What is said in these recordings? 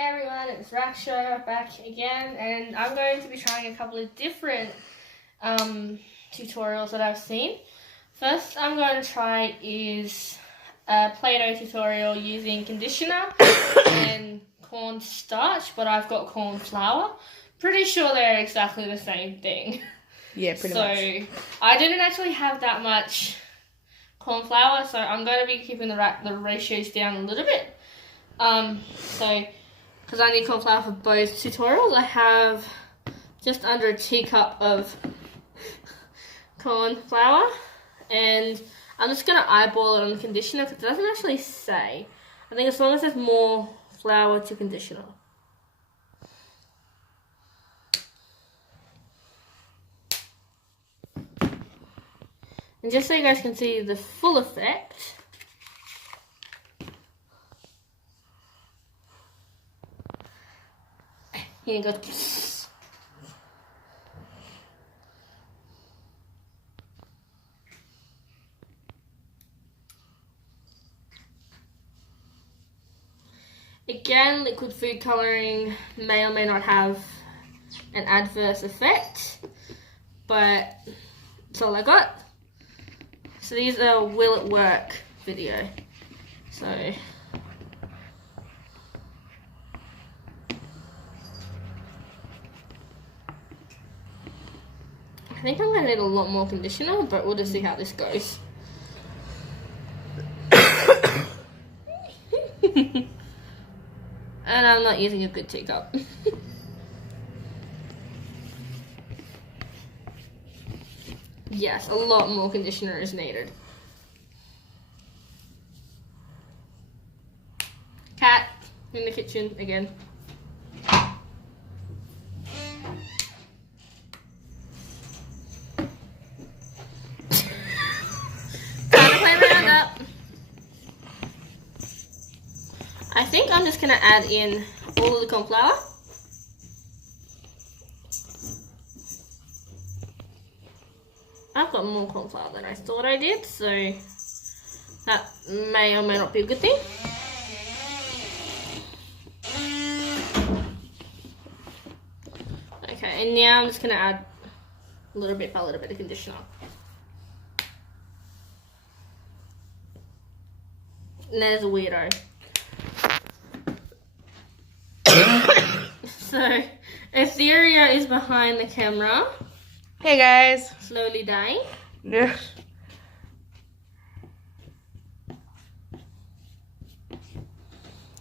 everyone, it's Rakshs back again, and I'm going to be trying a couple of different tutorials that I've seen. First I'm going to try is a Play-Doh tutorial using conditioner and corn starch, but I've got corn flour. Pretty sure they're exactly the same thing. Yeah, pretty much. So I didn't actually have that much corn flour, so I'm going to be keeping the ratios down a little bit. Because I need corn flour for both tutorials, I have just under a teacup of corn flour, and I'm just going to eyeball it on the conditioner because it doesn't actually say. I think as long as there's more flour to conditioner. And just so you guys can see the full effect, here you go. Again, liquid food colouring may or may not have an adverse effect, but that's all I got. So these are will it work video. So I think I'm going to need a lot more conditioner, but we'll just see how this goes. And I'm not using a good teacup. Yes, a lot more conditioner is needed. Cat in the kitchen again. Time to play Roundup. I think I'm just going to add in all of the corn flour. I've got more corn flour than I thought I did, so that may or may not be a good thing. Okay, and now I'm just going to add a little bit by a little bit of conditioner. And there's a weirdo. So, Etheria is behind the camera. Hey guys. Slowly dying. Yeah.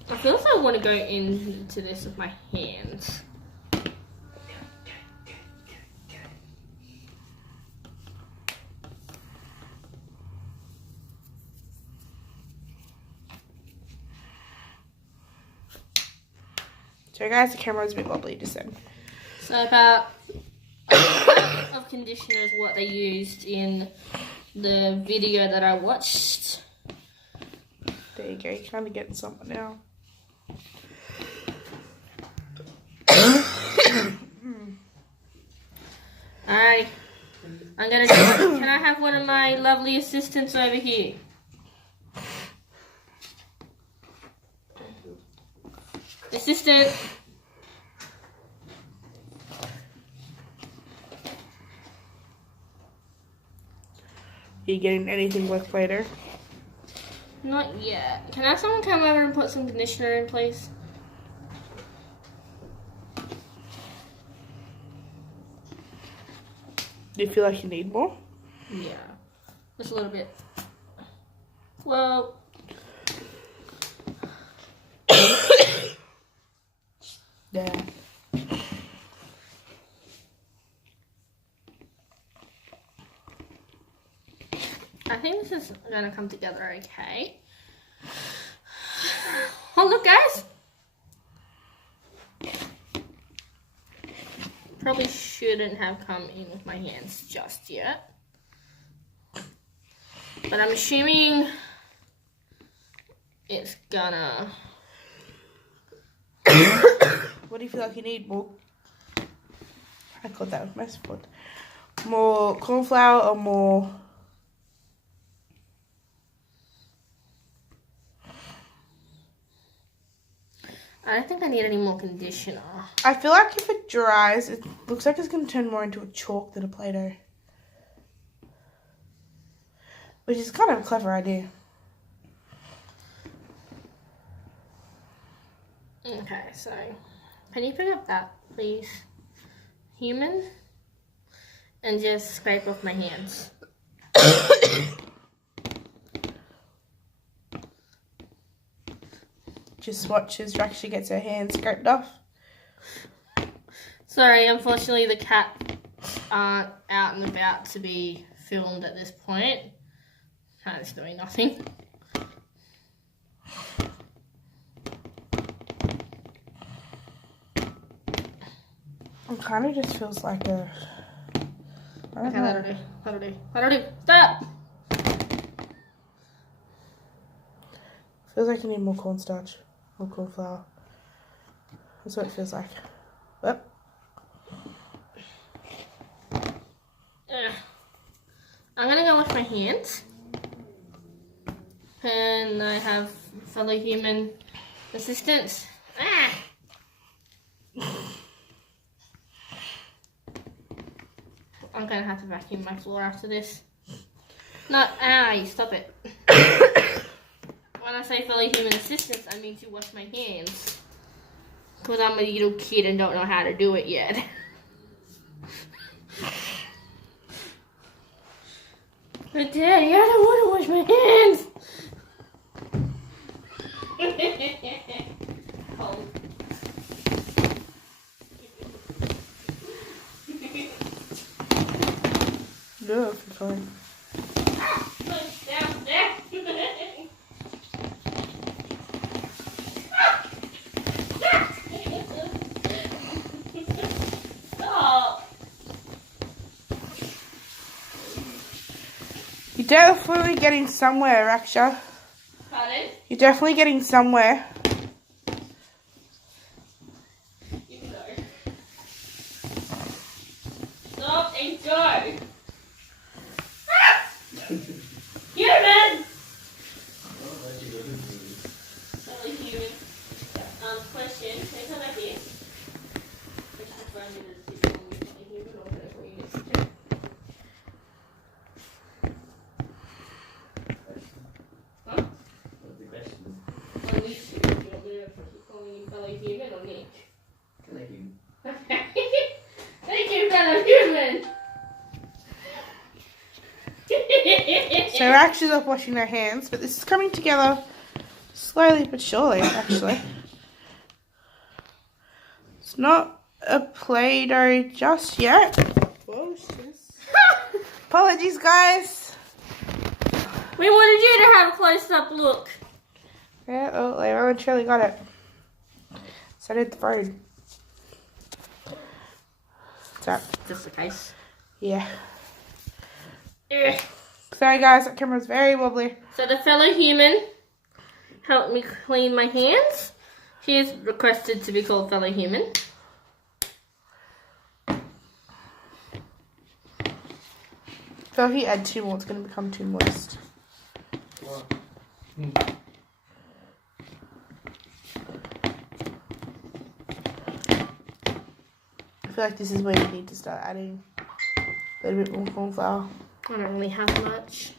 I feel like I want to go into this with my hands. So guys, the camera is a bit wobbly just then. So about a cup of conditioner is what they used in the video that I watched. There you go, you're kind of getting something now. Alright, I'm gonna do it. Can I have one of my lovely assistants over here? Assistant. Are you getting anything with Play-Doh? Not yet. Can I have someone come over and put some conditioner in, please? Do you feel like you need more? Yeah. Just a little bit. Well. Yeah. I think this is gonna come together okay. Oh, look, guys. Probably shouldn't have come in with my hands just yet. But I'm assuming it's gonna... What do you feel like you need more? I got that with my spot. More corn flour or more? I don't think I need any more conditioner. I feel like if it dries, it looks like it's going to turn more into a chalk than a Play-Doh. Which is kind of a clever idea. Okay, so can you pick up that, please? Human? And just scrape off my hands. Just watch as Rakshs gets her hands scraped off. Sorry, unfortunately the cat aren't out and about to be filmed at this point. Cat's doing nothing. It kind of just feels like a... Okay, that'll do. Stop! Feels like you need more cornstarch. More corn flour. That's what it feels like. Yep. I'm gonna go wash my hands. And I have fellow human assistants. I'm gonna have to vacuum my floor after this. No, you stop it. When I say fellow human assistants, I mean to wash my hands. Because I'm a little kid and don't know how to do it yet. But Daddy, I don't want to wash my hands. Cold. No, it's fine. Down there. You're definitely getting somewhere, Rakshs. Pardon? You're definitely getting somewhere. You can go. Stop and go. Human! Only human. Question. Can you come back here? Huh? What's the question? On YouTube, do you want me to keep calling you fellow human or Nick? Thank you. Okay. Thank you, fellow human! So Rakshs is off washing their hands, but this is coming together slowly but surely, actually. It's not a Play-Doh just yet. Whoa, apologies, guys. We wanted you to have a close-up look. Yeah, oh, they eventually got it. So did the phone. So, Just the case. yeah. Ugh. Sorry, guys, that camera's very wobbly. So the fellow human helped me clean my hands. She has requested to be called fellow human. So if you add 2 more, it's going to become too moist. I feel like this is where you need to start adding a little bit more corn flour. I don't really have much.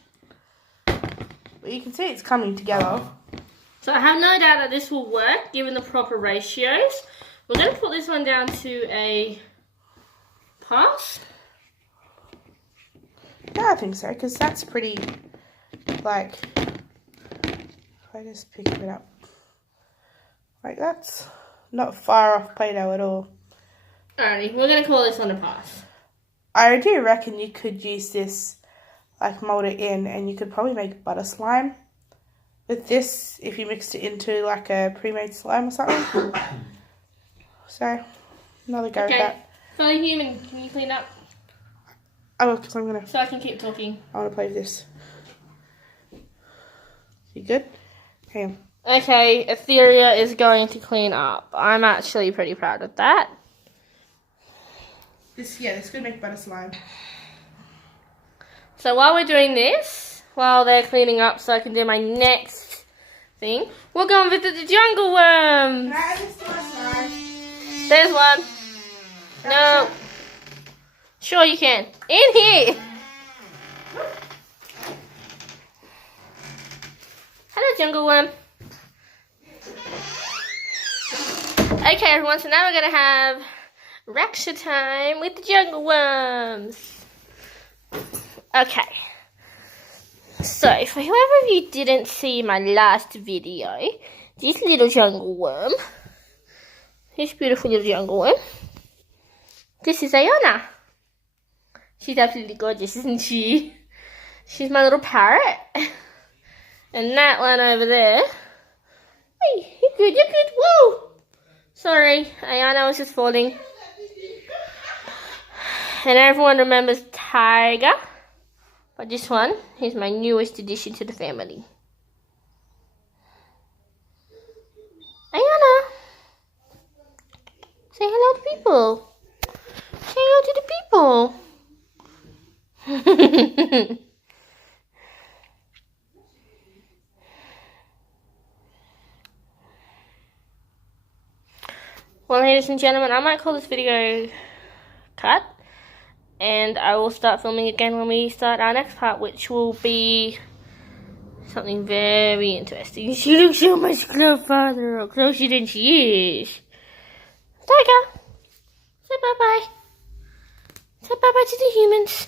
But you can see it's coming together. So I have no doubt that this will work given the proper ratios. We're going to put this one down to a pass. Yeah, I think so, because that's pretty, like, if I just pick it up, like that's not far off Play-Doh at all. Alrighty, we're going to call this one a pass. I do reckon you could use this, like mold it in, and you could probably make butter slime with this if you mixed it into like a pre-made slime or something. So, another go Okay. with that. Fellow human, can you clean up I will, because I'm going to, so I can keep talking? I want to play with this. You good? Hang on. Okay, Etheria is going to clean up. I'm actually pretty proud of that. This could make butter slime. So while we're doing this, while they're cleaning up so I can do my next thing. We're going to visit the jungle worms. Can I add this to my slime? There's one. No. Sure you can. In here. Hello, jungle worm. Okay, everyone. So now we're gonna have Rakshs time with the jungle worms. Okay. So, for whoever of you didn't see my last video, this little jungle worm, this beautiful little jungle worm, this is Ayana. She's absolutely gorgeous, isn't she? She's my little parrot. And that one over there. Hey, you're good, you're good. Whoa! Sorry, Ayana was just falling. And everyone remembers Tiger. But this one is my newest addition to the family. Ayana, say hello to people. Say hello to the people. Well, ladies and gentlemen, I might call this video cut. And I will start filming again when we start our next part, which will be something very interesting. She looks so much closer than she is. Tiger, say bye-bye. Say bye-bye to the humans.